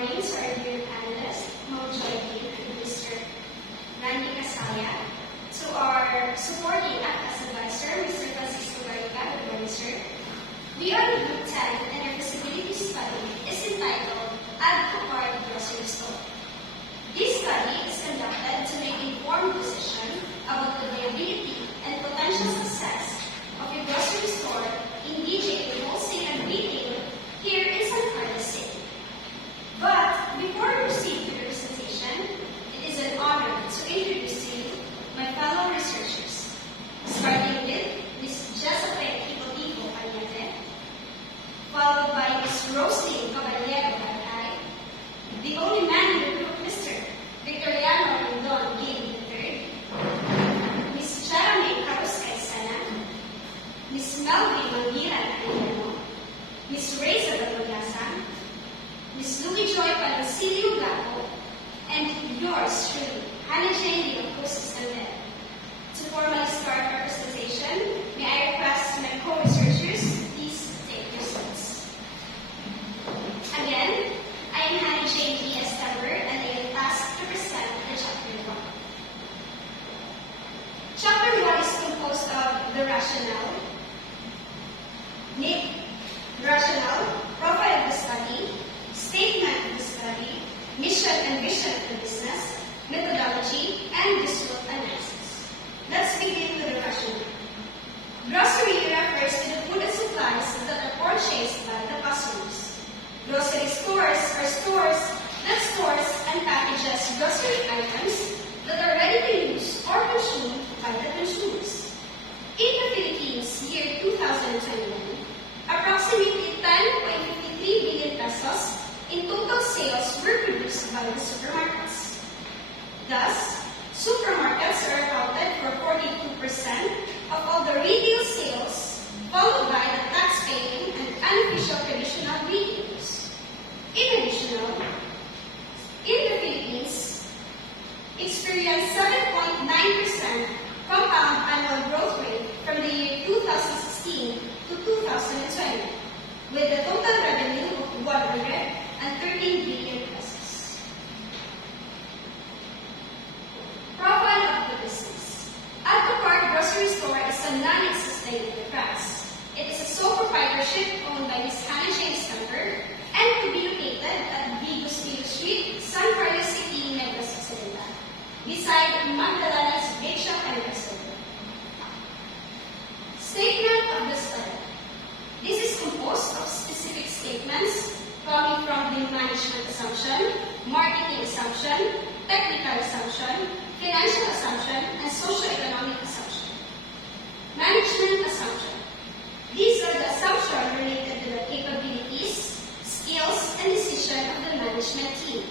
morning to our dear panelists, Ma'am Joy Dean and Mr. Randy Casaya. To our supporting ACTAS advisor, Mr. Francisco Garriga. Good morning, sir. We are in Group 10 and our feasibility study is entitled Add to Cart Grocery Store. This study is conducted to make informed decision about the viability and potential success of a grocery store in DJA wholesale and retail here in San Carlos City. But before we proceed with the presentation, it is an honor to introduce to you my fellow researchers, starting with Ms. Jessica Hipotico Cañete, followed by Ms. Roslyn Caballero Barcay, the only man in the group, Mr. Victoriano Rendon Gil III, Ms. Jeremy Caruscay Sena, Ms. Melvin Mangiran Ayano, Ms. Reza Batoyasan, Ms. Louie Joy Palancilio Blanco, and yours truly, Hannah Jane Leocosis Andel. To formally start our presentation, may I request my co-researchers, please take your seats. Again, I am Hannah Jane Diaz-Taber, and I am asked to present the Chapter 1. Chapter 1 is composed of the rationale, profile of the study, statement of the study, mission and vision of the business, methodology, and SWOT analysis. Let's begin with the rationale. Grocery refers to the food and supplies that are purchased by the customers. Grocery stores are stores that stores and packages grocery items that are ready to use or consumed by the consumers. In the Philippines, year 2021, approximately 10.53 billion pesos in total sales were produced by the supermarkets. Thus, supermarkets are accounted for 42% of all the retail sales, followed by the tax-paying and unofficial traditional retailers. In addition, in the Philippines, experienced 7.9% compound annual growth rate from the year 2016 to 2020, with a total revenue of 113 billion pesos. Profile of the business. Add-to-Cart Grocery Store is a non-existing enterprise. It is a sole proprietorship owned by Ms. Hannah Jane Stamper and to be located at Vigos Village Street, San Carlos City, Negros Occidental, beside Magdalena's Bake Shop and Restaurant. Statement of the study. This is composed of specific statements coming from the management assumption, marketing assumption, technical assumption, financial assumption, and socio-economic assumption. Management assumption. These are the assumptions related to the capabilities, skills, and decision of the management team.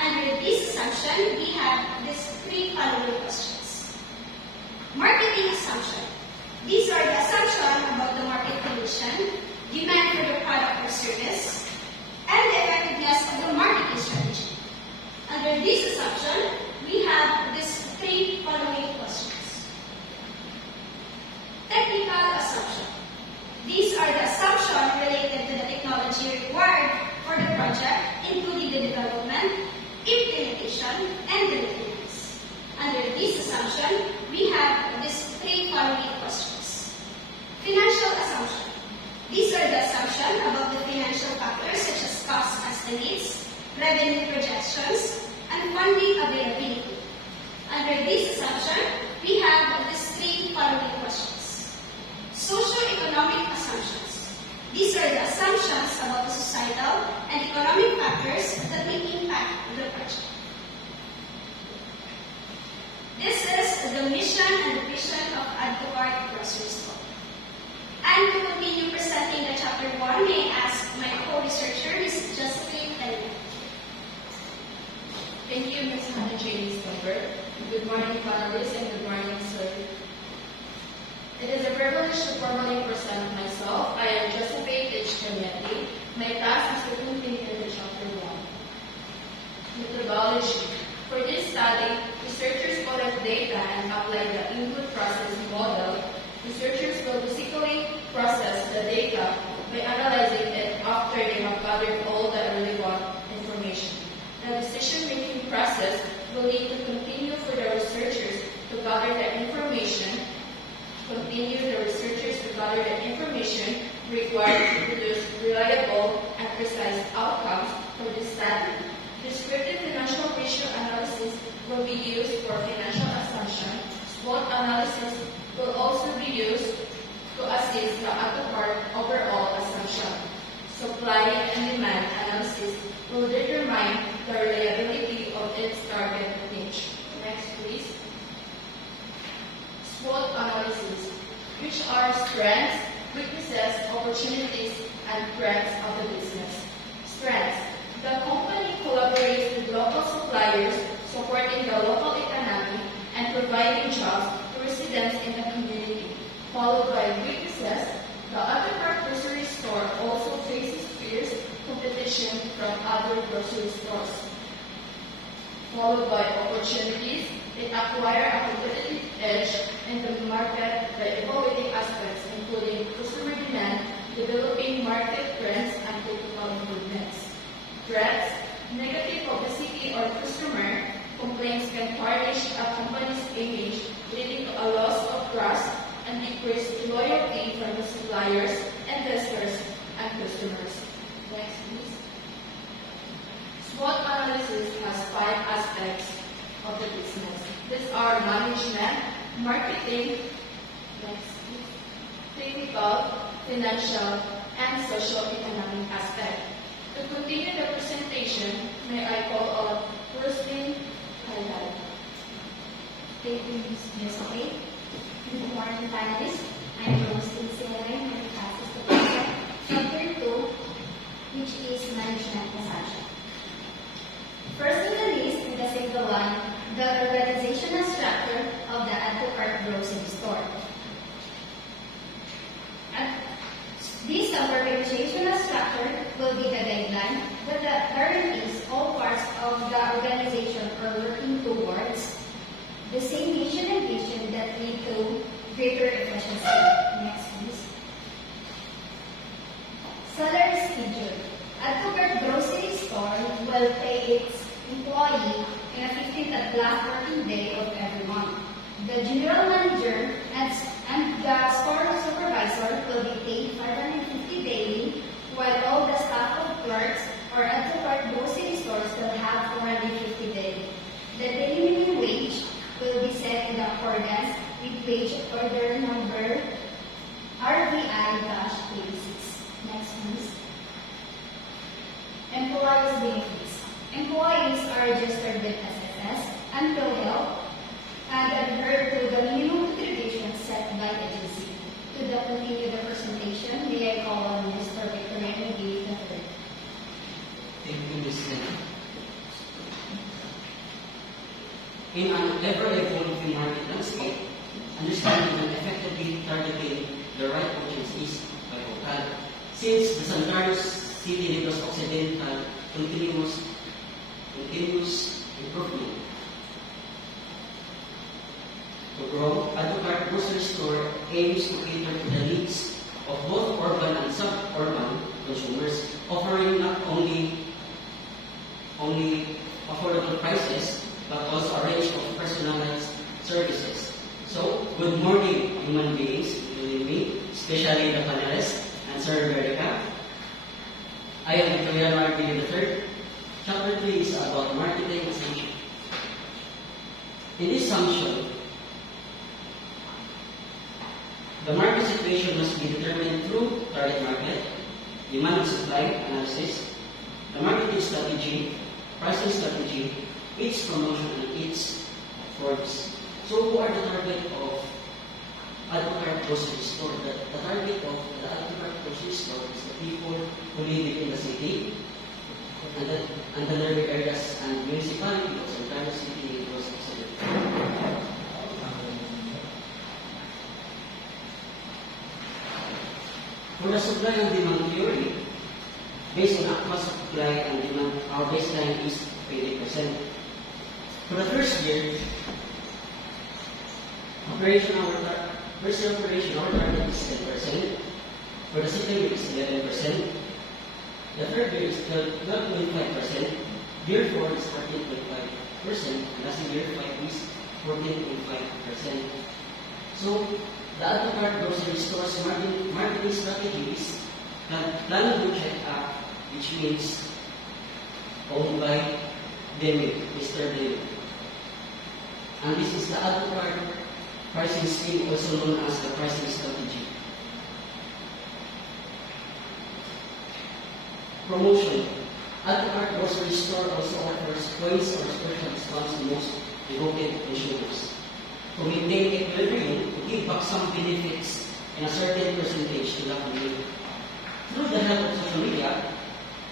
Under this assumption, we have these three following questions. Marketing assumption. These are the assumptions about the market condition, demand for the product or service, and the effectiveness of the marketing strategy. Under this assumption, we have these three following questions. Technical assumption. These are the assumptions related to the technology required for the project, including the development, implementation, and the maintenance. Under this assumption, we have these three following questions. Financial assumption. These are the assumptions about the financial factors such as cost estimates, revenue projections, and funding availability. Under this assumption, we have these three following questions. Socio-economic assumptions. These are the assumptions about the societal and economic factors that may impact the project. This is the mission and the vision of Add-to-Cart Grocery Store. And to continue presenting the Chapter 1, may I ask my co-researcher, Ms. Josephine Taylor. Thank you, Ms. Hannah Jane Stamper. Good morning, panelists, and good morning, sir. It is a privilege to formally present myself. I am Josephine H. Cañete. My task is to continue the Chapter 1. Methodology. For this study, researchers collect data and apply the input processing model. Researchers will physically process the data by analyzing it after they have gathered all the relevant information. continue the researchers to gather the information required to produce reliable and precise outcomes for this study. Descriptive financial ratio analysis will be used for financial assumption. SWOT analysis will also be used to assist the add-to-cart overall assumption. Supply and demand analysis will determine the reliability of its target niche. Next, please. SWOT analysis, which are strengths, weaknesses, opportunities, and threats of the business. Strengths. The company collaborates with local suppliers, supporting the local economy and providing jobs to residents in the community. Followed by weaknesses, the add-to-cart grocery store also faces fierce competition from other grocery stores. Followed by opportunities, it acquires a competitive edge in the market by evaluating aspects including customer demand, developing market trends, and technical improvements. Threats, negative publicity or customer complaints can tarnish a company's image, leading to a loss of trust and decreased loyalty from the suppliers, investors, and customers. Next, please. SWOT analysis has 5 aspects of the business. These are management, marketing, next, please, technical, financial, and social economic aspect. To continue the presentation, may I call on Roslyn Kailan. Thank you, Ms. Josephine. Good morning, panelists. I'm Roslyn Kailan, and classes professor, chapter 2, which is management assumption. First on the list is the single one, the organizational structure of the add-to-cart grocery store. This organizational structure will be the guideline that guarantees all parts of the organization are working towards the same mission and vision that lead to greater efficiency. Next, please. Salary schedule. Add-to-cart grocery store will pay its employee in a 15th last working day of every month. The general manager and the store supervisor will be paid 550 daily, while all the staff of clerks or add-to-cart grocery stores will have 450 daily. The daily minimum wage will be set in accordance with wage order number RVI-86. Next, please. Employees benefits. Employees are registered with SSS and PhilHealth and adhere to the minimum contributions set by agency. To continue the presentation, may I call on Mr. Victor McGee III. Thank you, Ms. Lena. In an ever-evolving market landscape, understanding and effectively targeting the right audience is vital. Since the San Carlos City Negros Occidental continuous improvement to grow, add-to-cart grocery store aims to cater to the needs of both urban and suburban consumers, offering not only affordable prices, but also a range of personalized services. So, good morning, human beings, including me, especially the panelists and Sir Verica. I am Victoria Martini III. Chapter 3 is about marketing assumption. In this assumption, the market situation must be determined through target market, demand and supply analysis, the marketing strategy, pricing strategy, its promotion, and its forms. So who are the target of add-to-cart grocery store? The target of the add-to-cart grocery store is the people who live within the city and the neighboring areas and municipality of San Carlos City Negros Occidental. For the supply and demand theory, based on actual supply and demand, our baseline is 20%. For the first year, first year operation, our target is 10%. For the second year is 11%. The third year is 12.5%. Year 4 is 14.5%. Last year 5 is 14.5%. So, The Autocart Grocery Store's marketing strategy is Plan Budget Act, which means owned by David, Mr. David. And this is the Autocart pricing scheme, also known as the pricing strategy. Promotion. Autocart Grocery Store also offers points or special discounts to most devoted consumers. To maintain equilibrium, to give back some benefits and a certain percentage to the community. Through the help of social media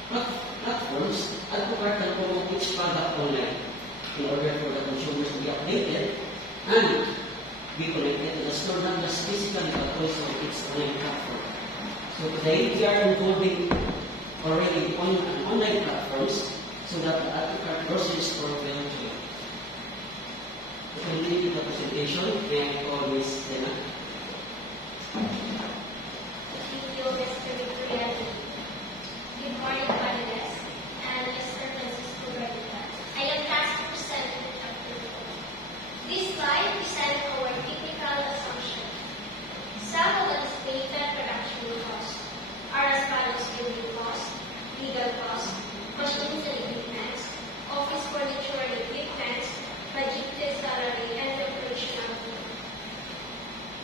platforms, Autocart can promote each product online in order for the consumers to be updated and be connected to the store not just physically but also its online platform. So today we are involving already on online platforms so that the Autocart Grocery Store will join. To continue the presentation, may I call Ms. Dena? Thank you, Mr. Victoriano. Good morning, panelists, and Mr. Francisco Garita. I am tasked to present the chapter 4. This slide presents our typical assumption. Some of the stated production costs are as follows: building costs, legal costs, machines and equipment, office furniture and equipment, budgeted salary, and the operational fee.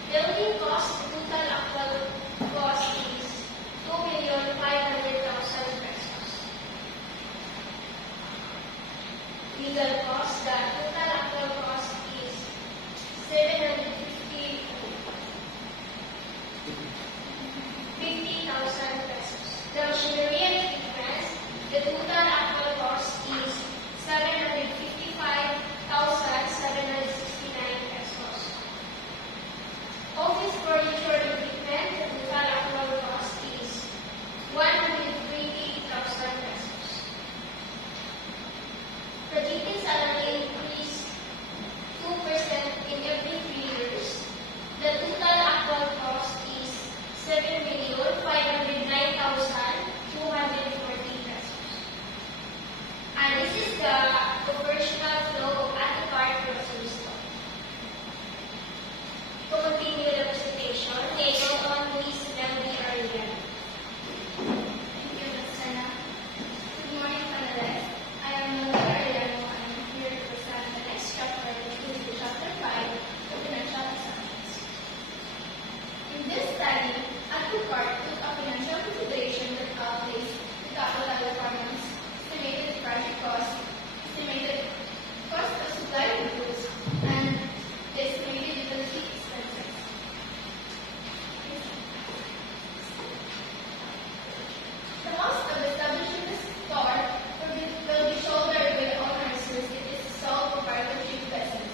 Building cost, total actual cost is 2,500,000 pesos. Legal cost, the total actual cost is 750,000 pesos. The machinery and equipment, the total actual cost is 755,769 pesos. Office furniture and equipment, the total actual cost is 120,000 pesos. Projected salary increase 2% in every 3 years. The total actual cost is 7,509,240 pesos. And this is the operational flow of Autocart Grocery Store. To continue the presentation, may I call on Ms. Melody Arellano. Thank you, Ms. Sana. Good morning, panelists. I am Melody Arellano. I am here to present the next chapter, which is the chapter 5, the financial assumptions. In this study, Autocart took a financial consideration that outlays the capital requirements, estimated project cost, estimated cost of supply of goods, and the estimated utility expenses. The cost of establishing the store will be shouldered by the owners since it is a sole proprietorship business.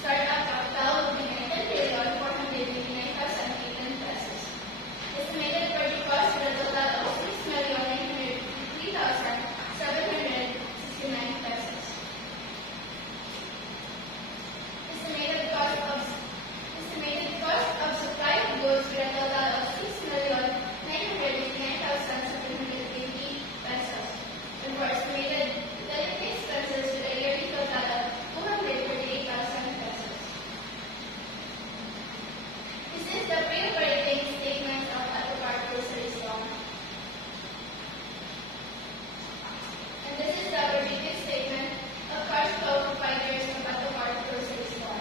Startup capital will be 19,489,018 pesos. Estimated project cost for a total of 6,953,769 pesos. Estimated cost of supply of goods for a total of 6,989,780 pesos. And for estimated utility expenses with a yearly total of 238,000 pesos. This is the pre-operating statement of Autocart Grocery Store. And this is the projected statement of cash flow for 5 years of Autocart Grocery Store.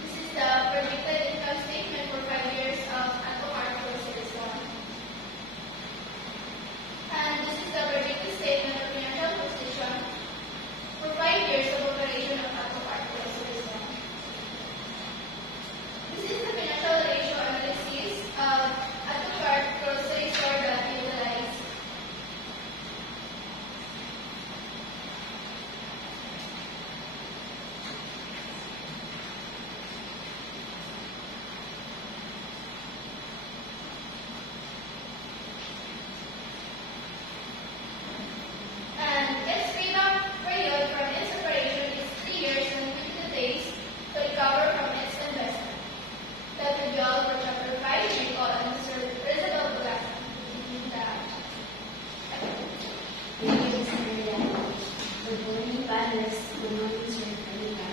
This is the projected income statement for 5 years of Autocart Grocery Store. And this is the projected statement of financial position for 5 years of operation of Autocart Grocery Store. This is the financial ratio analysis of Autocart Grocery Store that we utilize. And its payback period from its operation is 3 years and 52 days to recover from its investment. That will be all for chapter 5. We call on Mr. Rizabel Bulacan. Thank you, Mr. Arellano. Good morning, panelists. Good morning, Sir Karina.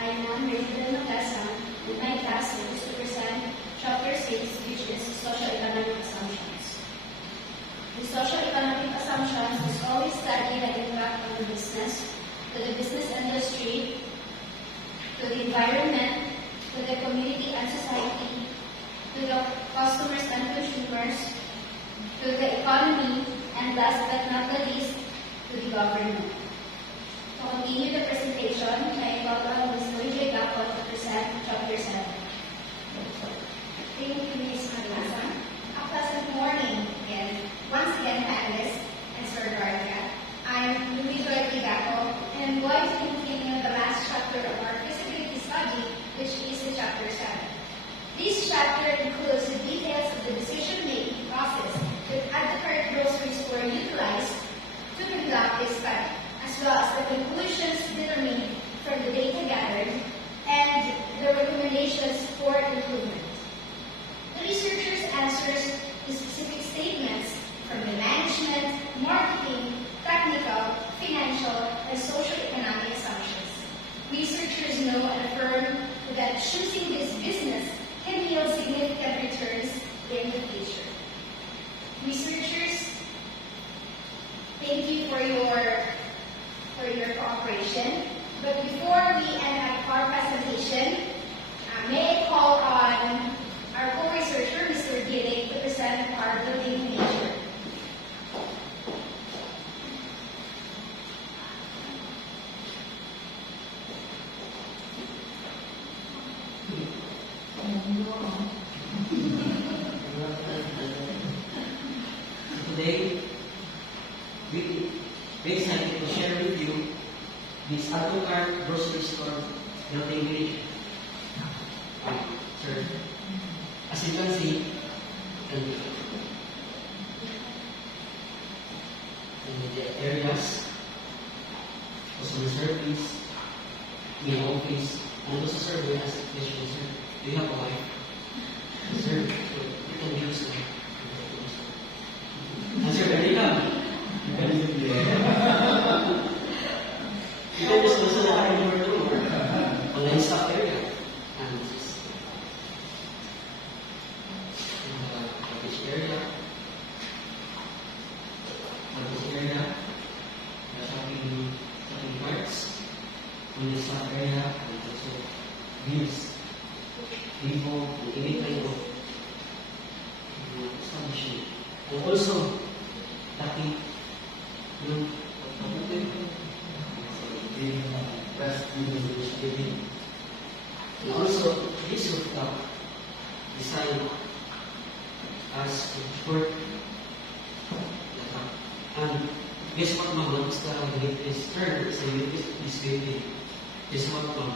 I am Rizabel Bulacan, and my task is to present Chapter 6, which is Socio-Economic Assumptions. The socio-economic assumptions is always study the impact on the business, to the business industry, to the environment, to the community and society, to the customers and consumers, to the economy, and last but not the least, to the government. To continue the presentation, I call on Ms. Marie Gapo to present Chapter 7. Thank you, Ms. Maglasan. A pleasant morning, and once again, panelists and Sir Garcia. I'm Louis Joy Ligaco, and I'm going to continue the last chapter of our feasibility study, which is the Chapter 7. This chapter includes the details of the decision-making process that Advocate grocery store utilized to conduct this study, as well as the conclusions determined from the data gathered and the recommendations for improvement. The researchers answers the specific statements from the management, marketing, technical, financial, and social economic assumptions. Researchers know and affirm that choosing this business can yield significant returns in the future. Researchers, thank you for your cooperation. But before we end our presentation, may I call on our co-researcher, Mr. Gillig, to present our building nature. Today, we're excited to share with you this Advocate grocery store building village. Sir, as you can see, in the areas, customer service, main office, and also serving as a patient, sir. Do you have a wife? Sir, you can use it. And sir, there you go. You can just listen to the iron door online stock area. And this is this area. This area. The shopping carts. In the stock area, and also views. Info, and any kind of establishment. And also, tapi, yung and also, this rooftop designed as a short and guess what, ma'am? Once the gate is turned, it's a unit is building. Guess what, ma'am?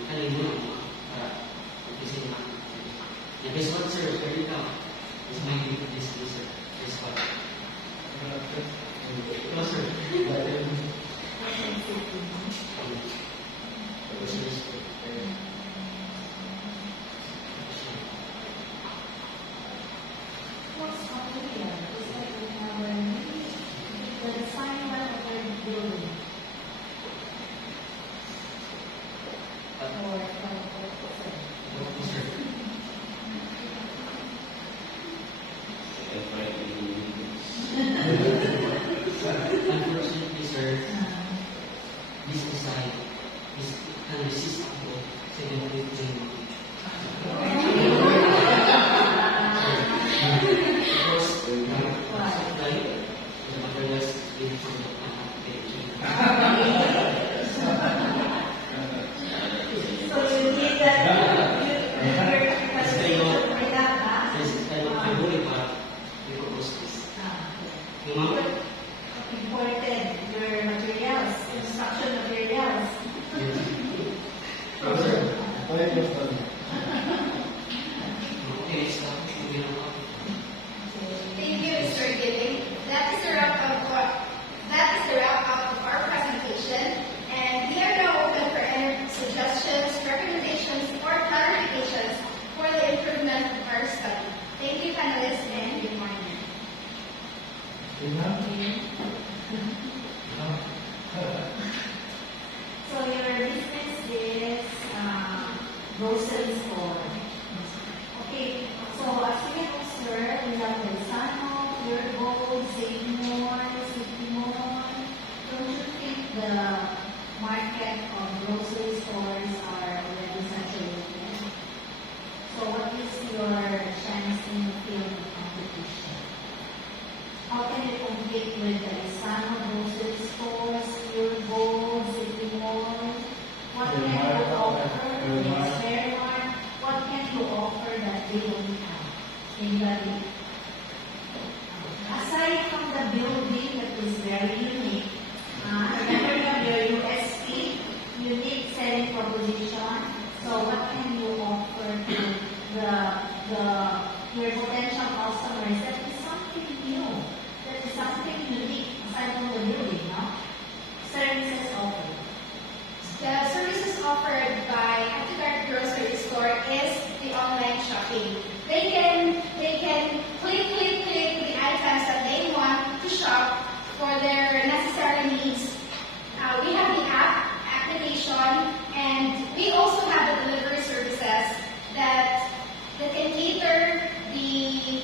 Very good. Guess what, sir? There you go. This might be this, sir. Guess what? No, sir. What's happening here is that we have the design of our building. Unfortunately, sir, this design stores are already saturated. So what is your chance in the field of competition? How can you compete with the Isano grocery stores, Pure Gold, City Mall? What can you offer? Yes, Fairmart. What can you offer that they don't have? Anybody? Aside from the building that is very unique, remember your USP, unique selling proposition. So what can you offer to your potential customers that is something new, that is something unique aside from the building, no? Services offered. The services offered by Activart Grocery Store is the online shopping. They can click the items that they want to shop for their necessary needs. We have the app application, and we also have the delivery services that can cater the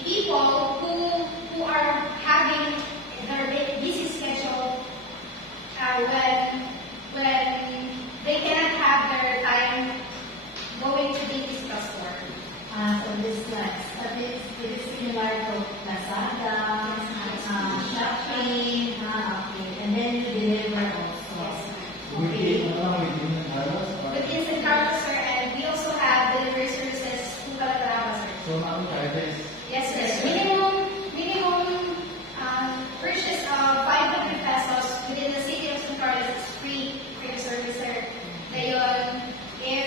people who are having their busy schedule when they cannot have their time going to the physical store. So this it is similar to Lazada, Shopee, okay, and then you deliver also. Okay. With Instant Cargo, sir, and we also have delivery services to Calatrava, sir. Yes, sir. Minimum purchase of 500 pesos within the city of San Carlos is free service, sir. Ngayon, if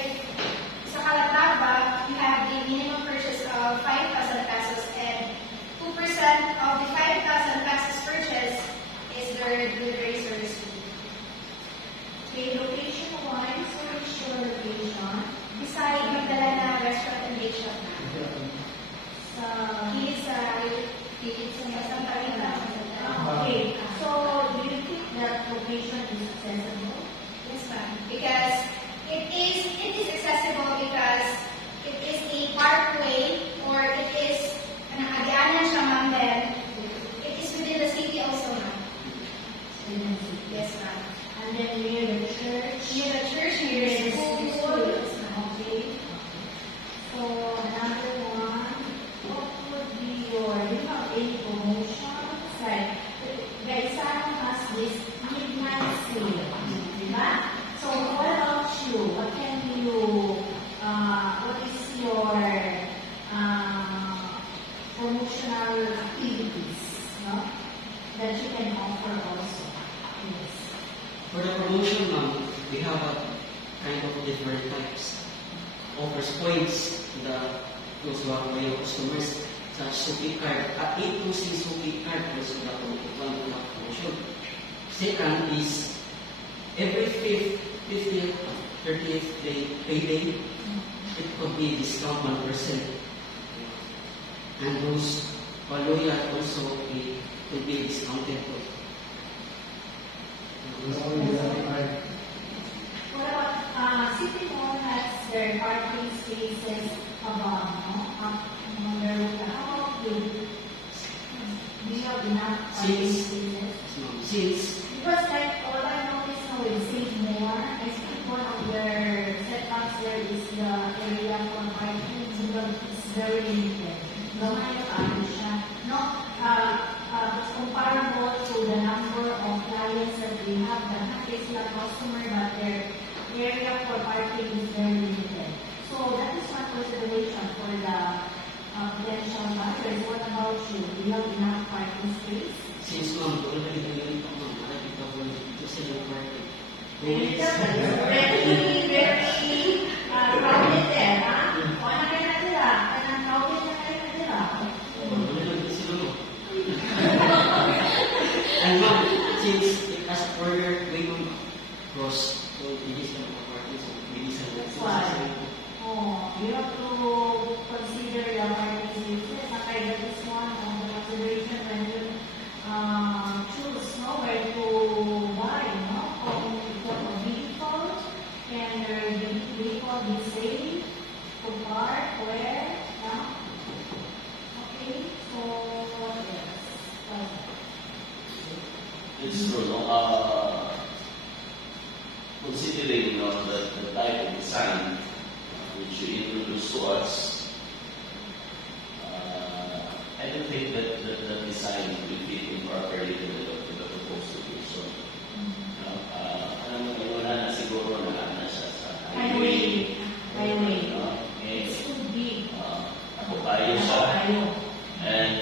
sa Calatrava, you have the minimum purchase of 5,000 pesos and 2% of the 5,000 pesos purchase is their delivery service fee. Okay, location-wise, where is your location? Beside Magdalena Restaurant and Bake Shop na. Sa He is sa Santa Rita. okay. So, do you think that location is accessible? Yes, ma'am. Because it is accessible because it is a parkway or it is an agyanan siya, ma'am, then it is within the city also, ma'am. Yes, ma'am. And then near the church. Near the church, near the school. Yes, ma'am. Okay. So, another one, what would be your, do you have any promotions? Like, Gaisano has this midnight sale, diba? So, what about you? What can you, what is your promotional activities, no? That you can offer also? Yes. For the promotion, we have a kind of different types. Offers points to those who are loyal customers, such Suki card. At 826 Suki card was the promotion. Second is every 5th, 50th, 30th day payday, it could be discount 1%. And those who are loyal also could be discounted. What about City Mall has their parking spaces above, no? Up on their roof. How about you? Do you have enough parking spaces? Since Because like all I noticed now is Save More. I think one of their setups there is the area for parking. It's very limited. No, no, it's comparable to the number of clients that we have. The is not customer, but their area for parking is very limited. So that is one consideration for the potential buyers. What about you? Do you have enough parking space? since already doing marami pa po dito sa yung market. Very, very crowded there, ha? O, ano kayo natira? Anong crowded na kayo natira? And ma'am, since it has order way on cross, so it is an apartment, so maybe sa That's why. Oh, you have to consider the market spaces. Okay, that is one of the consideration when you choose where to buy, no? From a vehicle, can the vehicle be safe to park where, no? Okay, so yes. It's true, no? considering the type of design which you introduced to us, I don't think that the design will fit in properly to the proposed solution. Alam mo, wala na siguro na siya sa Highway. It's It's too big. ako tayo siya. Tayo. And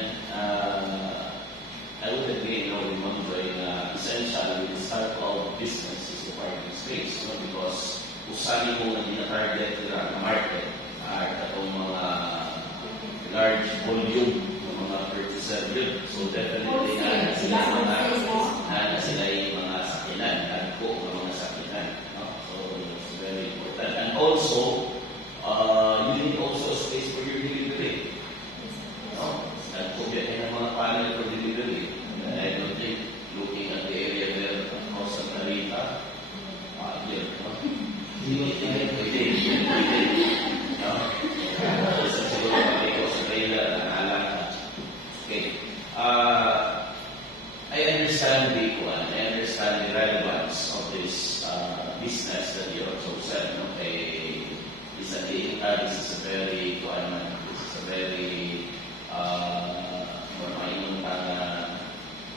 I would agree with Ma'am Joy na essential with the start of business is the parking space. Because usali mo na dina-target nila na market itong mga large volume ng mga purchaser bill. So definitely na sila yung mga sakinan, po ng mga sakinan. So it's very important. And also, you need also a space for your delivery. Nagpugyan ng mga panel for delivery. And I don't think looking at the area there across Santa Rita, hindi pwede. Isa siguro kami ko sa Rita, naalala. Okay. I understand the relevance of this business that you also said. This is a very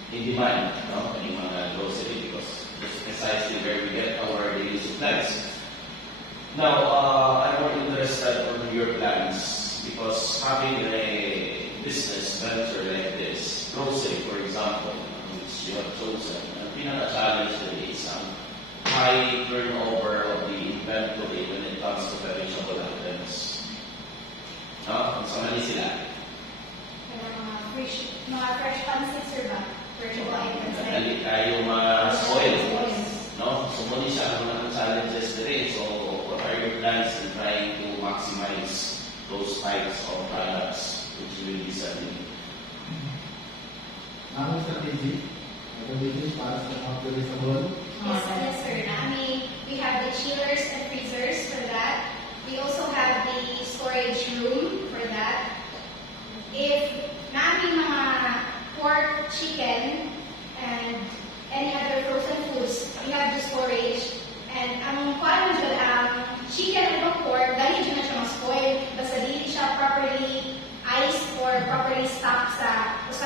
in demand, in mga grocery because that's precisely where we get our daily supplies. Now, I'm more interested on your plans because having a business venture like this, grocery for example, which you have chosen, ang pinaka-challenge today is ang high turnover of the inventory when it comes to perishable items. Kung saan sila? Mga fresh pancit, sir ba? Perishable items. Dali tayo ma-spoil. So, muli siya ang mga challenges today. So, what are your plans in trying to maximize those types of products which you will be selling? Ang strategy, para sa mga perishable. Yes, sir. We have the chillers and freezers for that. We also have the storage room for that. If namin mga pork, chicken, and any other frozen foods, we have the storage. And ang kuwan dyan, ang chicken and pork, dahil dyan na siya ma-spoil, basta di siya properly iced or properly stocked sa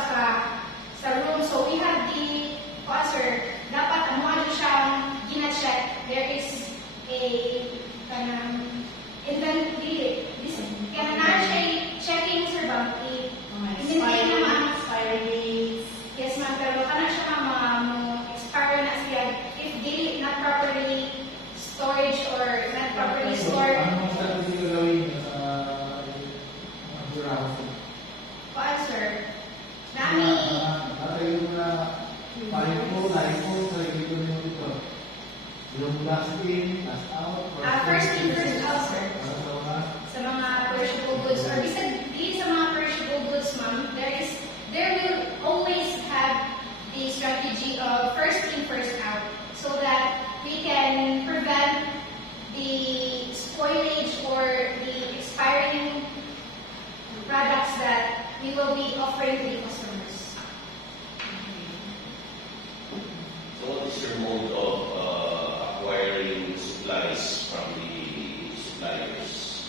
room. So we have the sir, dapat ang mga siyang gina-check. There is a inventory. Kaya na siya checking, sir, ba? Expiry dates. Yes, ma'am. Pero kana siya expire na siya. If di not properly storage or not properly stored. Anong strategy gagawin sa warehouse? Kuan, sir? Tatay yung palipo sa dito nyo dito. Yung last in, last out. First in, first out, sir. Para sa mga Sa mga perishable goods or di sa mga perishable goods, ma'am, there will always have the strategy of first in, first out so that we can prevent the spoilage or the expiring products that we will be offering to the customers. So, what is your mode of acquiring supplies from the suppliers?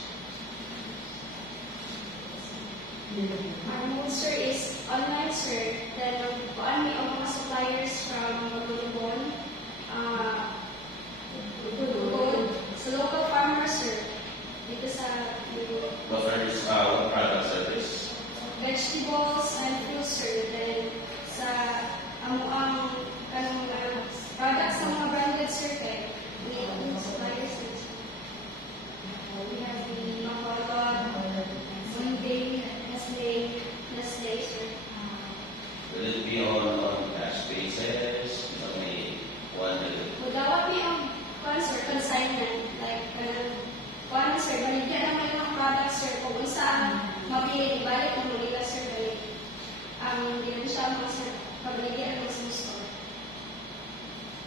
Our mode, sir, is online, sir. Then, kuan may ang mga suppliers from Bulubon, sa local farmers, sir. Dito sa What products are this? vegetables and fruits, sir. Then, sa amuang products sa mga branded, sir, kay may suppliers, sir. We have the Macaulay, Monday, Nestle, sir. Will it be on cash basis? May one Magawat niya ang consignment, like, sir, baligyan naman yung mga products, sir, kung saan mabili, ibalik ng Manila, sir, balik. Hindi siya mga, sir, pabaligyan ng sa store.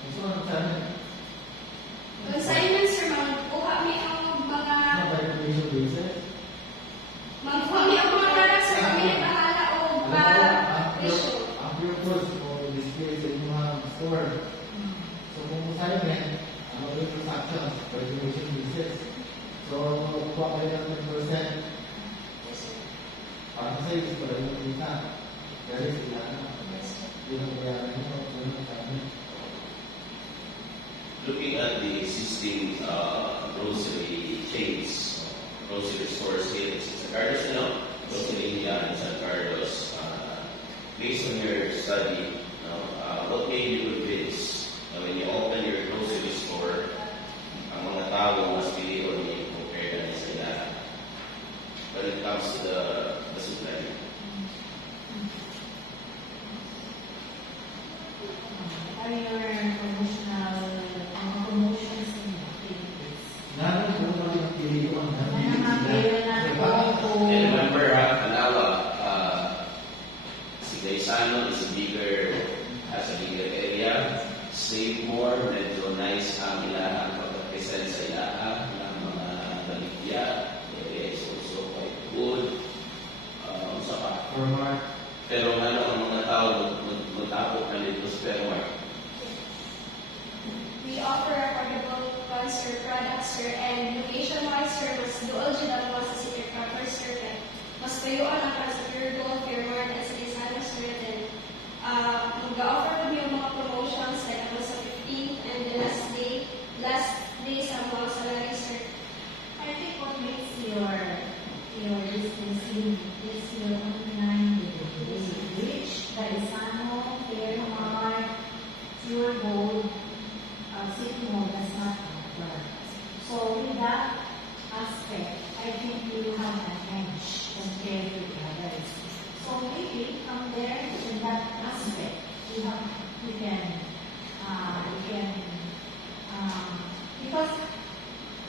gusto mo sa Consignment, sir, magkuha niya ang mga, magkuha niya ang mga products, sir, kami na bahala o issue. ang pure foods o display sa inyong mga store. So kung assignment, ano yung magkuha kayo ng 10%. Yes, sir. Para sa iyo, pala yung kita. Dahil sila na. Yes, sir. Yun ang bayaran nyo. Yun ang sabi. Looking at the existing grocery chains, grocery stores here in San Carlos, grocery India in San Carlos, based on your study, what made you convince na when you open your grocery store, ang mga tao mas pili o hindi compare na sila when it comes to the supply? Are your promotions in the Philippines? Nalang po naman ang pilihan. And remember, Kanawa, si Gaisano is has a bigger area, save more, medyo nice ang ilahan pagka-present sa ilahan ng mga baligya. Area is also quite good. Sa pa. Pero ano ang mga tao magtapok na dito sa Fairmark? We offer affordable funds or products, sir, and location-wise, sir, mas doon siya daw sa Secret Copper, sir. Mas tuyuan ang para sa Pure Gold, Fairmark, at sa Isano, sir. Then, mag-offer kami yung mga promotions, like ako sa 15th and the last day sa mga salary, sir. I think what makes your business unique is your online delivery, which the Isano, Fairmark, Pure Gold, City Mall does not offer. So with that aspect, I think you have an edge compared to the others. So maybe from there, in that aspect, you can because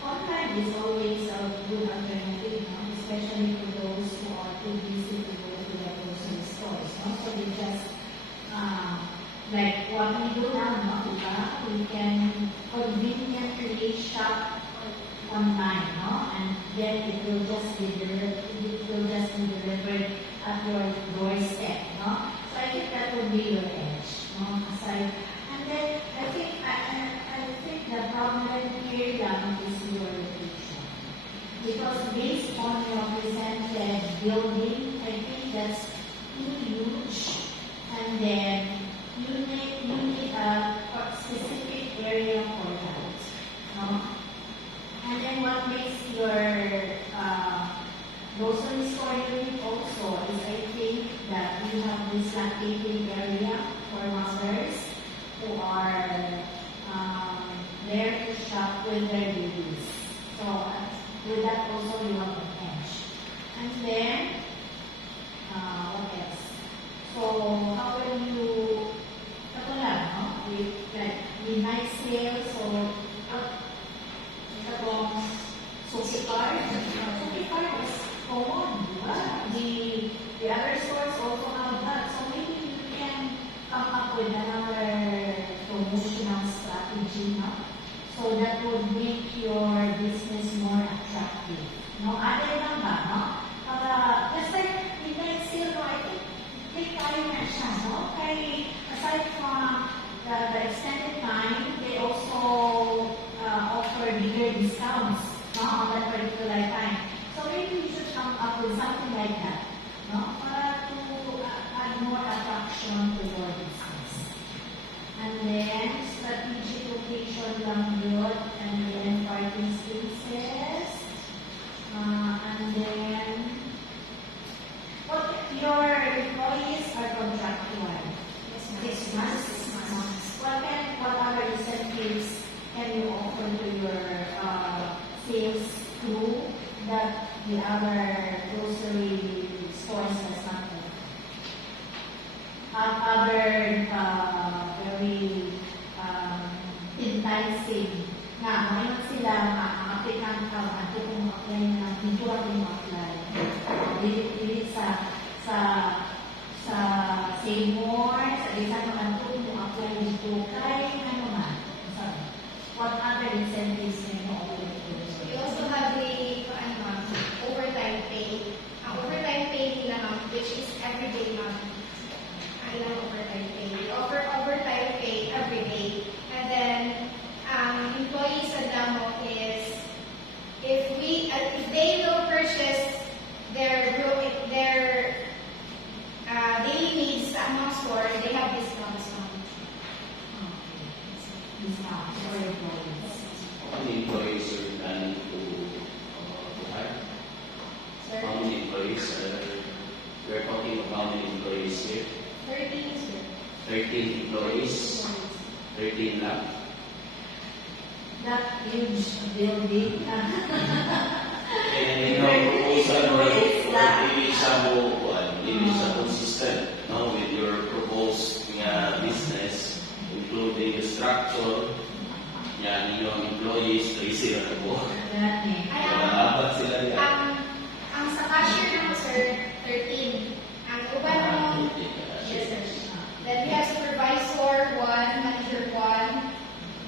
online is always a good alternative, especially for those who are too busy to go to the grocery stores. So they just like what we do now, we can conveniently shop online, and then it will just be delivered at your doorstep. So I think that would be your edge. Aside, and then I think the problem here is your location. Because based on your presented building, I think that's too huge, and then you need a specific area for that. And then what makes your grocery store unique also is I think that you have this locating area for mothers who are there to shop with their babies. So with that also you have an edge. And then what else? So how will you with like midnight sales or Suki card is common, the other stores also have that. So maybe you can come up with another promotional strategy, so that would make your business more attractive. Other lang ba, para just like midnight sale, I think take tayo na siya, kaya aside from the extended time, they also offer bigger discounts on that particular time. So maybe you should come up with something like that, para to add more attraction to your business. And then strategic location lang yun, and then parking spaces, and then your employees are contractual. 6 months. What other incentives can you offer to your sales crew that the other grocery stores has not done? Other very enticing na ngayon sila ma-applicant ka ato kung apply na dito ako apply. Dili sa Save More, sa isa naman ito kung apply dito kay what other incentives can you offer? We also have the overtime pay. Ang overtime pay nila, which is everyday, ang ilang overtime pay. We offer overtime pay every day. And then, employees sa damo is, if they 13 employees. 13 lang. That huge building. And yung proposal mo, hindi siya consistent, no, with your proposed business, including the structure, yan, yung employees, 30 na po. Apat sila yan. Ang sa cashier naman, sir, 13. Ang uban mo, yes, sir. Then we have supervisor, 1, manager, 1.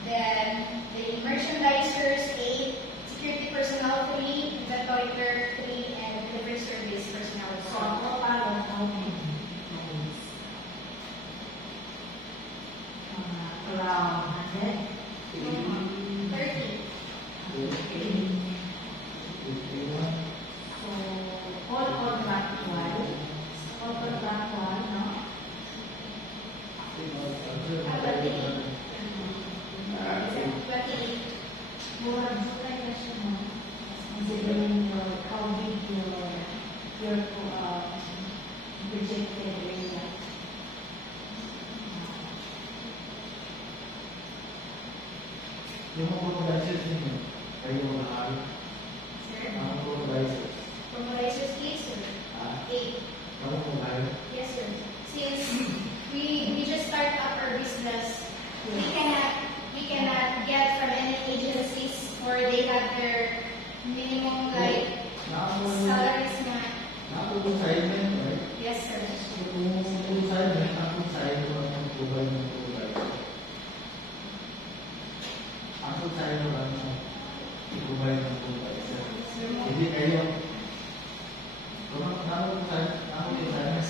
Then the merchandisers, 8. Security personnel, 3. Inventory clerk, 3. And delivery service personnel, So, 4. total of how many? Around 100. 30. So, all contractual. All contractual, no? Murag juta na siya, no? Considering how big your projected area. Yung mga supervisors ninyo, kayo mga ari, Sir, mga supervisors, supervisors, 8, sir. 8. ano po kayo? Yes, sir. Since we just start up our business, we cannot get from any agencies or they have their minimum like salaries na. Nakapag-assignment, right? Yes, sir. So, kung assignment, nakapag-assignment mo ang tubay ng tubay. Ang assignment mo lang ang tubay ng tubay. Hindi kayo. Kung nakapag-assignment,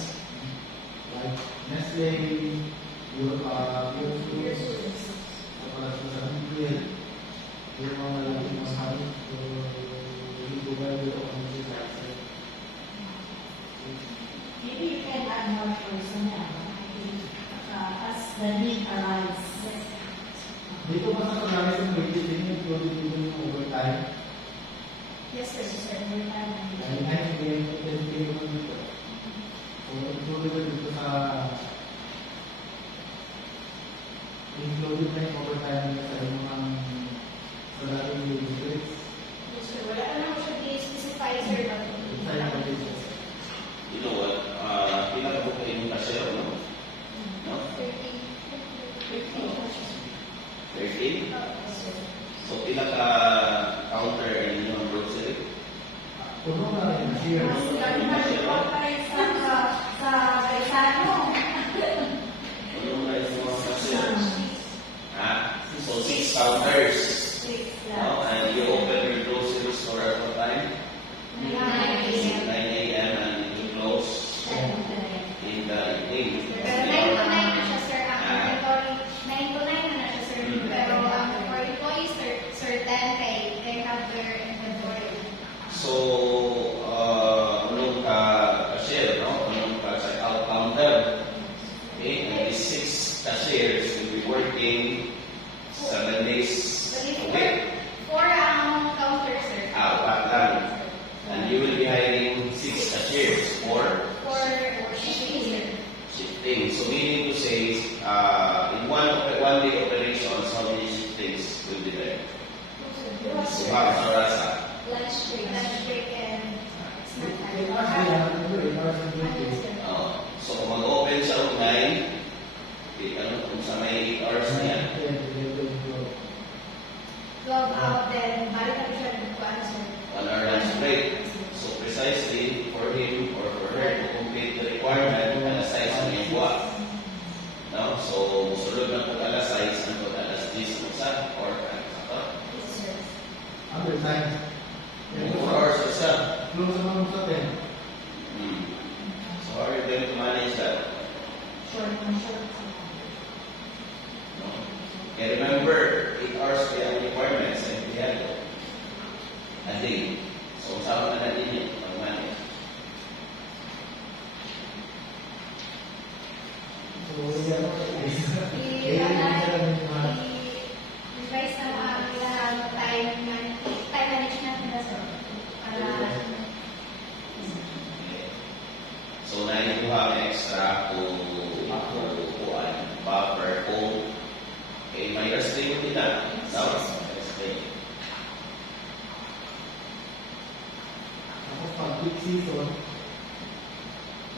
like Nestle, your food, kapag sa Biblia, yung mga lalaki ng hari, yung tubay dito ang assignment. Maybe you can add more personnel as the need arises. Dito pa sa paggamit ng budgeting, including yung overtime. Yes, sir. Dahil na hindi ko dito. So, included na dito included na yung overtime sa mga salary districts. Yes, sir. Wala ka naman siya di-specify, sir. Sa yung budget. You know what? Pinakabukain yung cashier, no? No? 13? So, pinaka-counter ay yung grocery. Puno na rin, here. Ano na yung mga cashier? So, 6 counters. No? And you open your grocery store at what time? 9 a.m. and you close in the evening. Pero 9 to 9 na siya, sir. Ang inventory, 9 to 9 na siya, sir. Pero for employees, sir, 10 pay. They have their inventory. So, anong cashier, no? Anong check-out counter? Okay, and these 6 cashiers will be working 7 days a week. For ang counter, sir. Apat lang. And you will be hiring 6 cashiers for For shifting, sir. shifting. So, meaning to say, in one day operations, how many shiftings will be there? So, half oras. Lunch break, and snack time. 8 hours din, 8 hours and 20. So, kung mag-open siya ng 9, okay, kung sa may 8 hours na yan, 12 out, then balik na siya ng kuwan, sir. 1 hour lunch break. So, precisely for him or for her to complete the requirement, alas 6 ang yung buwan. No? So, sunod na po alas 6 hanggang alas 10 ng isa or ano Yes, sir. Other times, 4 hours isa. close naman sa 10. So, how are you going to manage that? Short. No? And remember, 8 hours kaya ang requirements ay empleyado. A day. So, sama na natin yun, mag-manage. So, yan ako. I-revise na ang ilang time management na, sir. Para So, na you have extra to upuan. peak season,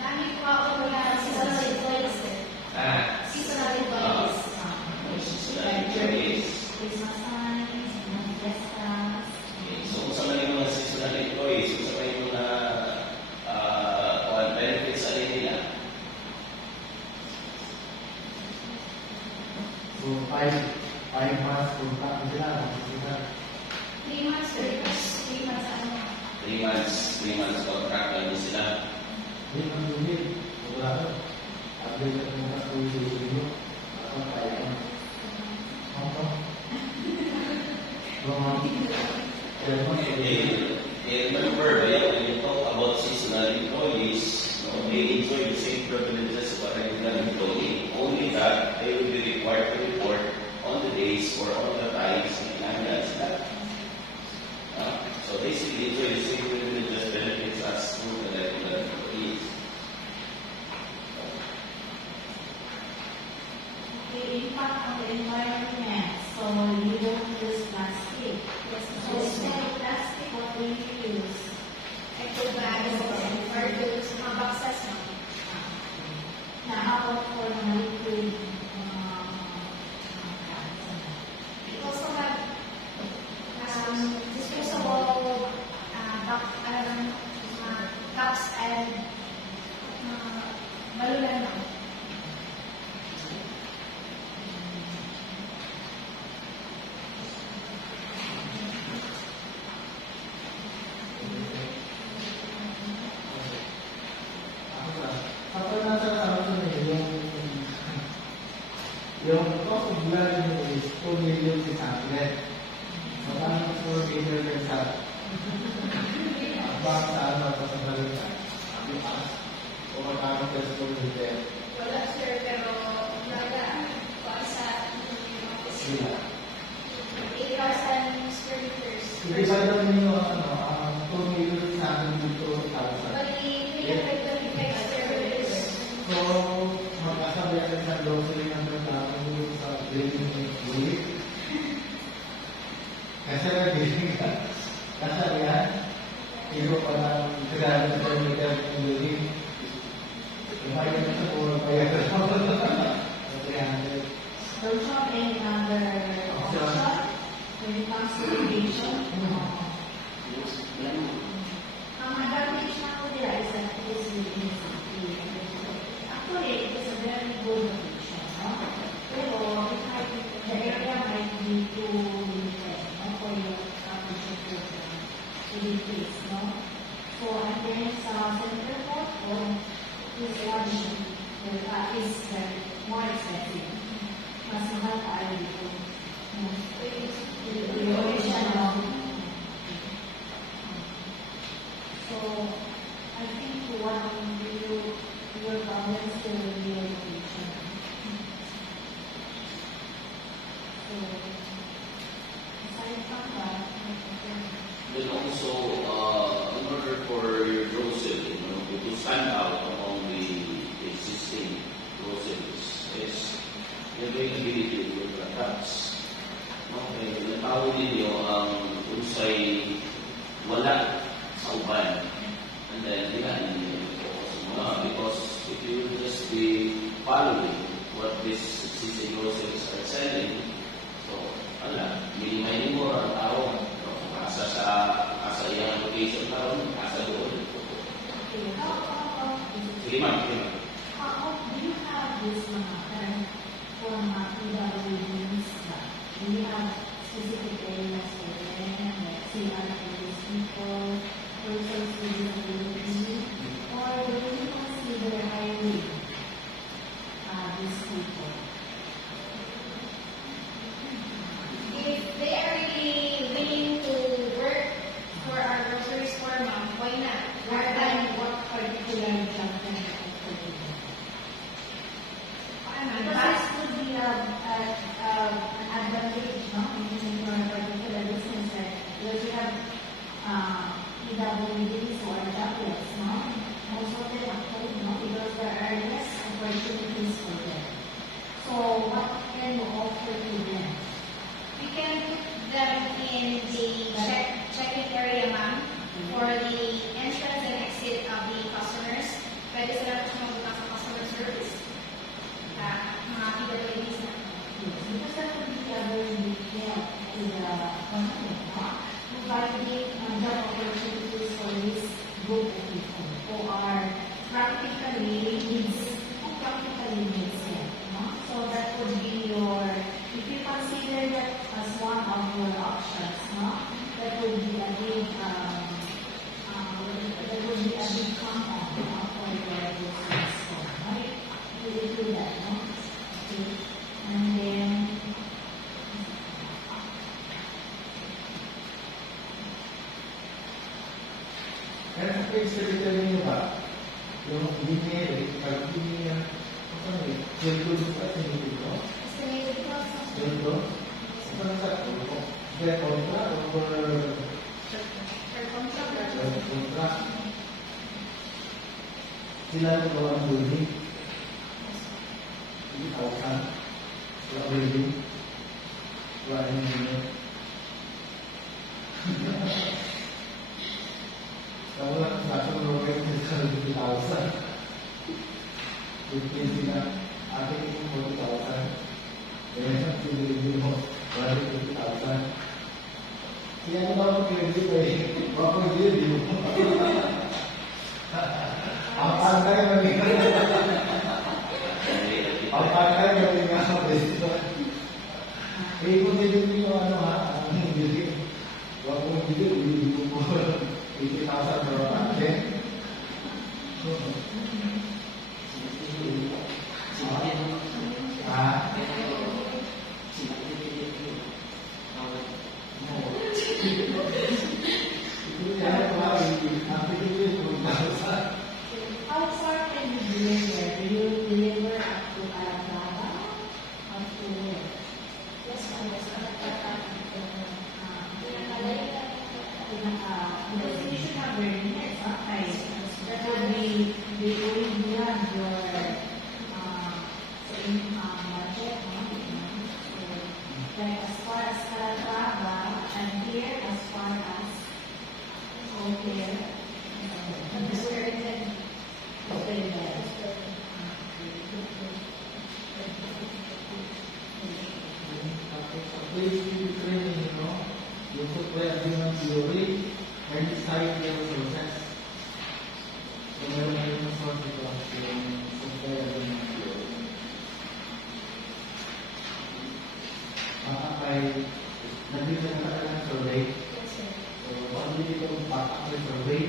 Dami po ako mga seasonal employees. Seasonal employees. Seasonal employees. Christmas time, mga fiestas. So, kung sa mga mga seasonal employees, kung sa mga benefits sa nila, so 5 months contract sila. 3 months, 3 months, 3 months ano. 3 months contract lang din sila. Hindi ang dumit. Wala ko. Update na kung sa tuloy nyo. Ako kaya ko. Ako. Remember, when you talk about seasonal employees, no, they enjoy the same privileges of a regular employee, only that they will be required to report on the days or on the times na kailangan sila. So they still enjoy the same privileges benefits as through the regular employees. The impact on the environment. So you don't use plastic. Yes, So instead of plastic, what do you use? eco bags or those mga boxes, no? Na how about for mga liquid We also have disposable cups and balulan, no? Ako nasa ano yung cost of blood nyo is 2 million 600. So, paano 4 million sa abang sa ano sa balita? O magkano plus 4 million? Wala, sir, pero nagaan ko sa Sila. 8,000 square meters. Hindi ba daw ninyo ang 2 million sa akin dito 1,000? Bali, 325 square meters. So, magkasabi agad sa grocery ng tao sa building unit. Kasi nag-building ka. Kasi yan, ilo pa lang grabe sa meter ng building. Lumayan na sa puro payagan mo. 300. So shopping under option when it comes to irrigation. Ang advantage na po nila is that it is within city. Actually, it is a very good location. No? Pero the area might be too limited, no, for your application program to decrease. No? So I think sa center port is more expensive. Mas mahal tayo dito. Relocation, no? So, I think one of your problems will be relocation. So, aside from that, Then also, in order for your grocery, to stand out among the existing groceries, is the availability of your products. Okay, natawag ninyo ang unsay wala sa uban. And then, hindi na focus mo because if you will just be following what these existing groceries are selling, so, minimay mo ang tao. Asa iyang location karon, asa doon. okay, how Sige ma'am. do you have this for mga PWDs? Do you have specific areas for them, like CR for these people, persons with disability, or do you consider hiring these people? If they are really willing to work for our grocery store, ma'am, why not? Rather than What particular job can I offer to them? Because this would be an advantage, no? In your particular business, because you have PWDs or jobless, no? Most of them are paid, no? Because there are less opportunities for them. So what can you offer to them? we can put them in the check-in area, ma'am, for the entrance and job opportunities for this group of people who are practically needs it. No? So that would be your, if you consider that as one of your options, no? That would be a big, compound, no? For your business. So, right? You will do that, no? Okay. And then, Kaya sa page 33 niyo ba, yung linear, pag-linear, Jildo sa sinipin ko? Estimated cost of Jildo? Saan sa ko? Kaya kontra o Per contract. kontra? Sila ito ang building? 3,000. Wala building? Wala engineer. Kamu lang nasa rocket sa 3,000. Yung sila, ating 40,000. Kaya sa pinili mo, wala 50,000. Kaya ano ba ang pinili ko eh? Baka pinili mo. Ang pangkay mamigay. Ang pangkay mamigay ang besto. Eh, kung pinili mo ano ha, ang pinili. Baka kung pinili mo 80,000 per okay? Ah? how far can you deliver? Do you deliver up to Alabama? Up to where? Yes, ma'am. Yes, ma'am. You should have very nice, okay? That would be going beyond your budget, no? So, like as far as Calatrava, and here as far as here. Basic training, you know, you put where human theory and decide your process. So, meron na yung source ito, yung software human theory. Ay, nandito na ka ng survey. So, pag hindi ko patak sa survey,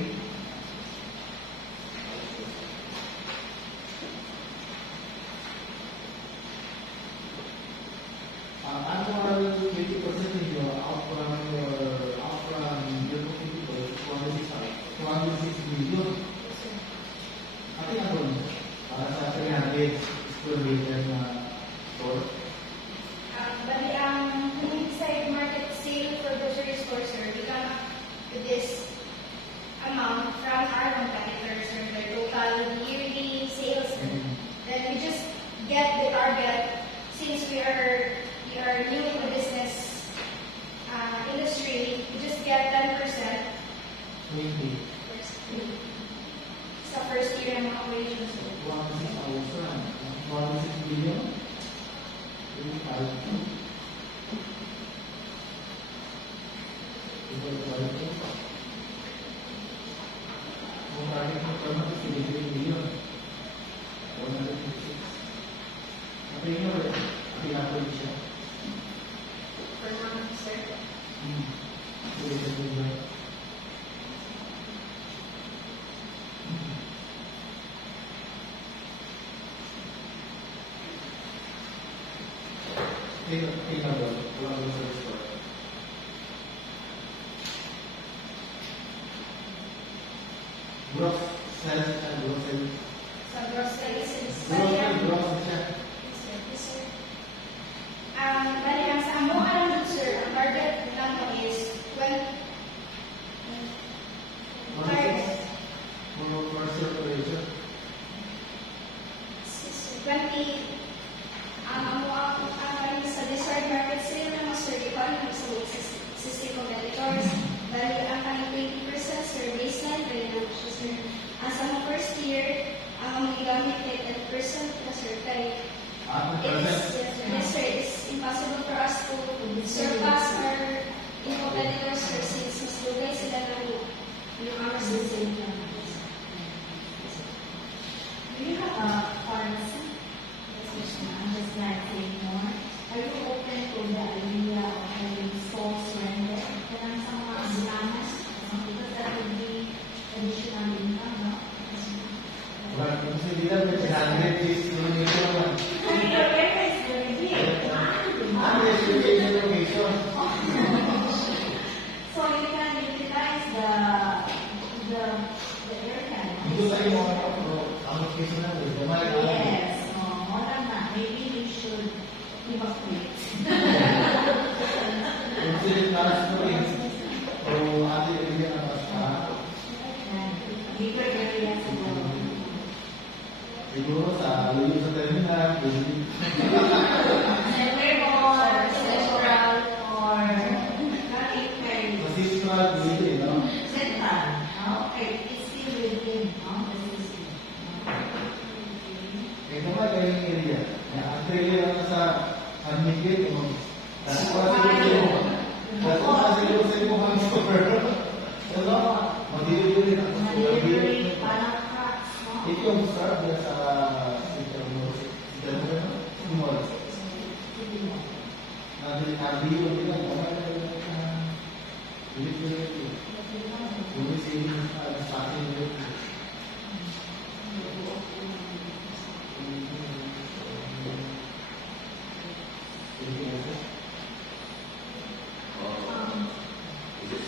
annual 20% ninyo out from your people, 206 million. Ate na doon, para sa 300 square meter na store. Bali, ang inside market sale for grocery stores, sir, we come up with this amount from our competitor, sir, their total yearly sales. Then we just get the target since we are new in the business industry. We just get 10% 20. sa first year ng operations. 106 million. 25. Kung target mo pa naman, 23 million. 106. Sabi nyo, pinapod siya. Per month, sir. Pwede sa diba? Tingnan ba? Wala ko sa store. Gross sales and grocery. Sa grocery sales. Bali, ang Gross siya. yes, sir. Yes, sir. Bali, ang sa among alam dun, sir, ang target lang mo is 20. Target. For commercial operation. 20. Ang sa desired market sale na mas certified ng sa weight system competitors. Bali, ang kanyang 20% sir, baseline, bali na siya, sir. Ang sa mga first year, ang gamit ay 10% na sir, kay yes, sir, it's impossible for us to surpass our competitors, sir, hindi lang may 100 is yung naman. Your area is very big. Ano yung situation location? So you can utilize the area. Ito tayo mga kapro, ang location natin, gamay lang. Yes. More than that, maybe we should evacuate. Kung sila para sa tuwing, o ating area na basta, And bigger area siguro. siguro sa luyo sa terminal, hindi. Center or central or very Masisipag, hindi, no? central. Okay, it's still within, no? The system. Eh, gamay kayo yung area. Ang area na sa San Miguel, dati pa siguro sa iyo mga store. Ano? Madili-dili na. Delivery, parang trucks, no? Ito yung start na sa Central Mall. Mall. Nabili yung nila. Gamay na yung delivery. Bumisin sa akin yung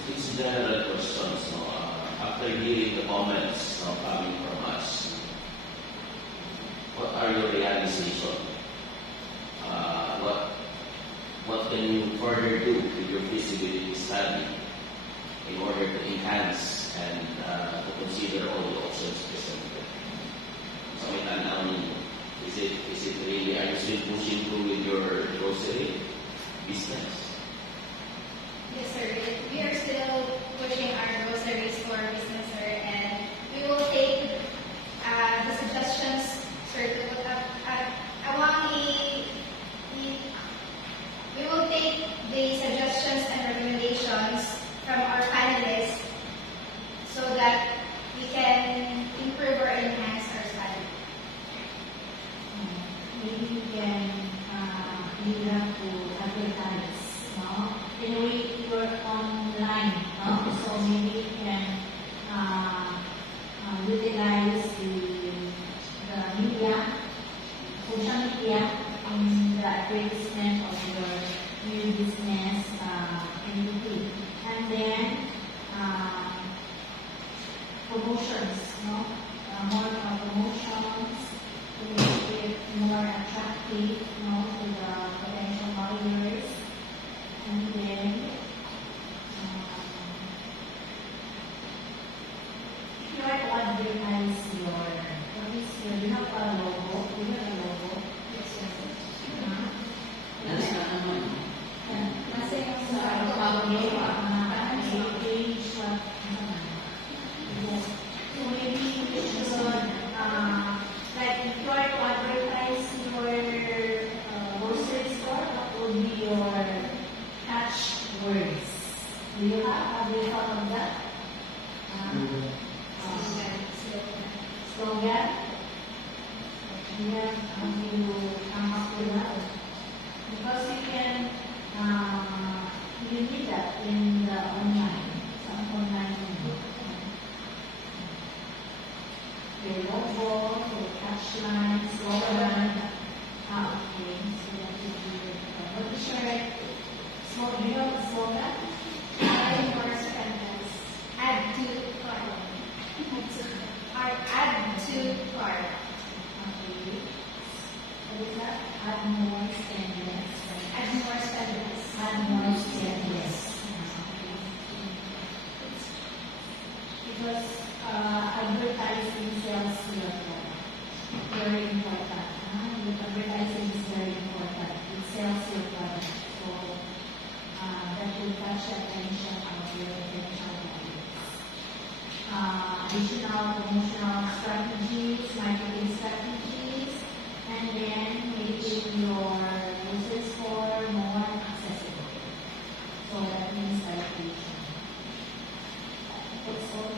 It's general questions. No? After hearing the comments coming from us, what are your realization? What can you further do with your feasibility study in order to enhance and to consider all the options presented? So, may tanaw ninyo. Is it really, are you still pushing through with your grocery business? Yes, sir. We are still pushing our grocery store business, sir, and we will take the suggestions, sir, to look up at we will take the suggestions and recommendations from our panelists so that we can improve or enhance our study. Maybe you can lead up to advertise, no? In a way, you're online, no? So maybe you can utilize the media, social media, in the advertisement of your new business entity. And then, promotions, no? More promotions to make it more attractive, no, to the potential buyers. And then, if you like to advertise what is your, you have a logo, you have a logo. Yes, yes, sir. Nasa ano? Kasi yung So, sa page, yes. So maybe you should, like if you are to advertise your grocery store, what would be your catchwords? Do you have you thought of that? Slogan? Yeah, how do you come up with that? Because you can, you need that in the online, some online. Your logo, your catchline, slogan. Okay, so that would be your, what is your, do you have a slogan? add more sentence. Add to cart. Add to cart. Okay. What is that? Add more sentence. Add more sentence. Add more sentence. Because advertising sells your product. Very important. Advertising is very important. It sells your product. So that will catch the attention of your potential buyers. Additional promotional strategies, marketing strategies, and then making your user score more accessible. So that means validation. That's all.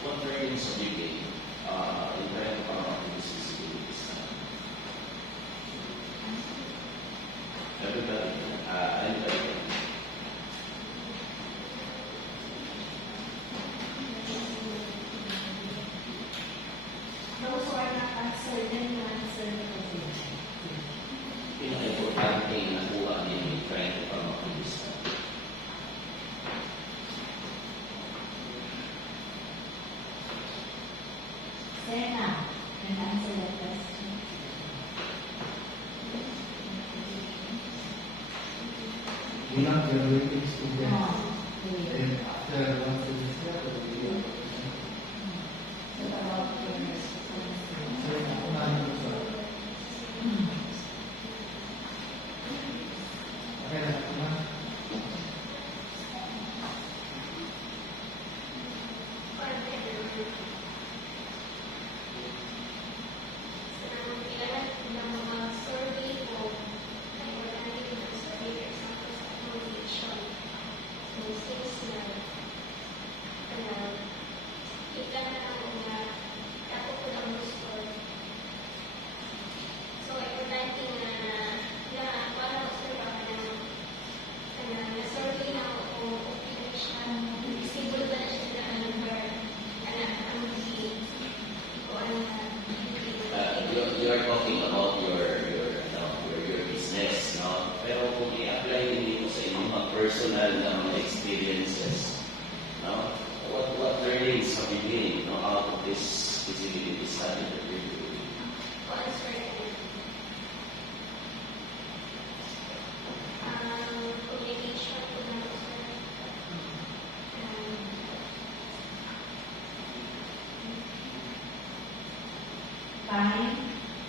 What learnings have you gained in trying to come up with this feasibility study? Everybody, anybody. Those who are not answer that question. You know, graduating students. Oh, okay. Then after one semester, you will So about your So, ako na yung sa... Okay na, ako na. Kailangan ng mga survey ko, ay importante din ang survey, for example, sa accommodation. So, since kita na lang na dapat ko lang gusto. So, importante na para observa ka na survey na ako kung okay na siya, stable ba na siya na number, ang ko You are talking about your business, no? Pero kung i-apply din mo sa inyong mga personal na mga experiences, no? What learnings have you gained, no, out of this feasibility study that you're doing? communication ko na time,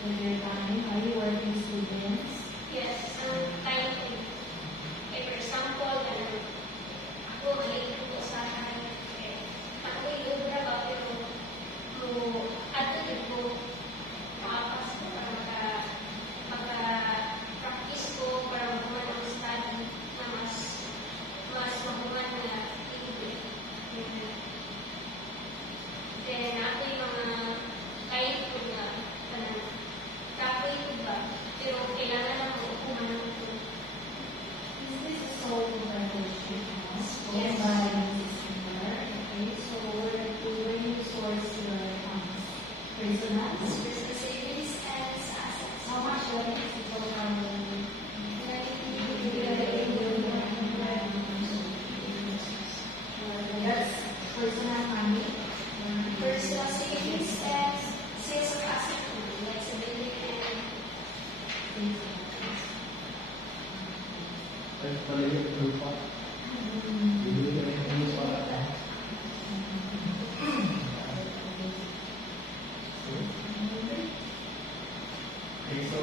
with your time, are you working students? yes, time ko. For example, ako ngayon ko sa akin, ako yung ubra ba, pero ato din ko makapas ko para maka-practice ko para mabuhan ang study na mas mabuhan na hindi. Then, ako yung mga kahit ko na kapoy ko ba, pero kailangan lang mo kumanan ko. Is this a sole membership house? Yes. By Mrs. Miller? Okay, so where you source your funds? Personal? Business savings and assets. How much money is it for That's personal money. Personal savings and sales of asset, like sa building and Pero pala yung grupo. Bibili ka rin yung grupo para Okay, so,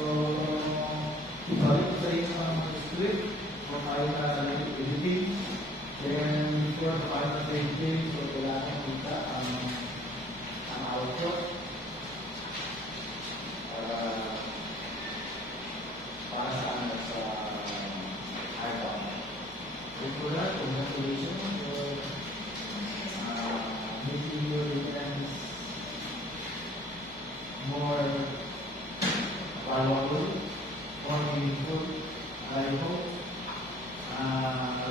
sabi ko sa inyo sa mga script, kung tayo na editing, then before the final editing, so kailangan kita ang output para sa ano sa iPhone. Before that, congratulations for making your events more valuable, more meaningful. I hope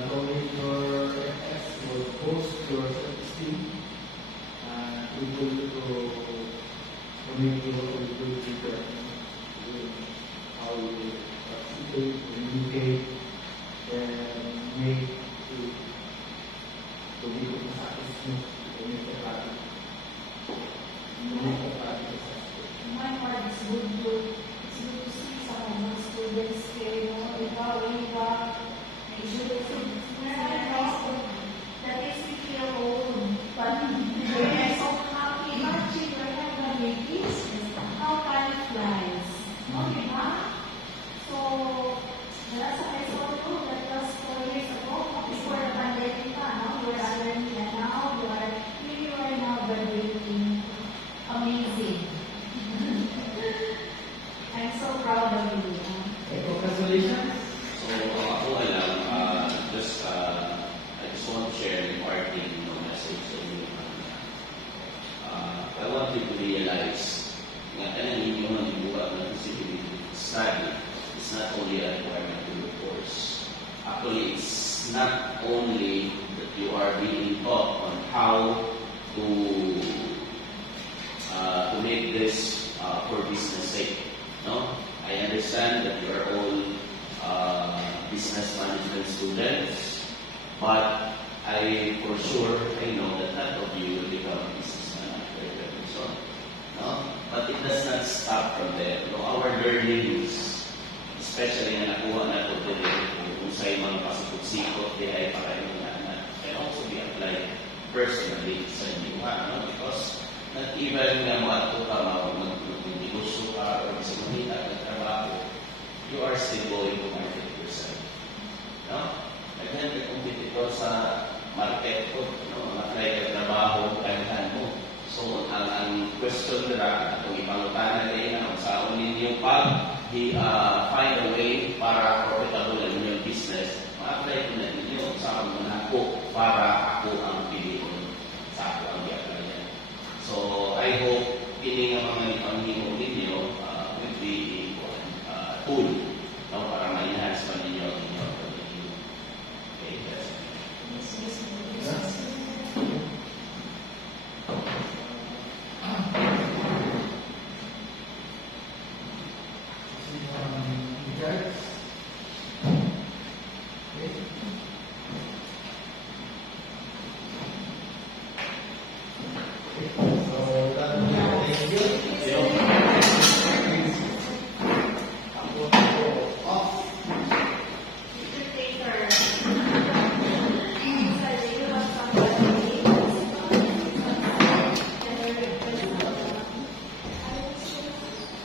knowing your FS will boost your self-esteem and able to make you a good leader in how you participate, communicate, and make to be satisfied to make the practice. To make the practice successful. My part is good to see some of my students here, ikaw, I should that makes me feel old, but I'm so happy. Imagine your babies, how time flies. No, diba? So, the last time I saw you, that was 4 years ago, before the pandemic pa, no? You were learning and now you are now graduating. Amazing. I'm so proud of you. Okay, congratulations. So, ako alam, I just want to share an imparting message sa inyo. I want you to realize na kanang inyong nanibuhat ng feasibility study is not only a requirement to the course. Actually, it's not only that you are being taught on how to make this for business sake. No, I understand that you are all business management students, but for sure I know that none of you will become a businessman after graduation. No, but it does not dito sa inyo, no? Because not even nga maato ka mag-negosyo ka or sa Manila nagtrabaho, you are still going to market yourself. No? Naghan ka competitor sa market ko, no? Mag-try ka trabaho, kanihan mo. So, ang question nila, itong ipangutanan nila na magsaon ninyo pag find a way para profitable ang inyong business, ma-apply ko na ninyo sa mga ako para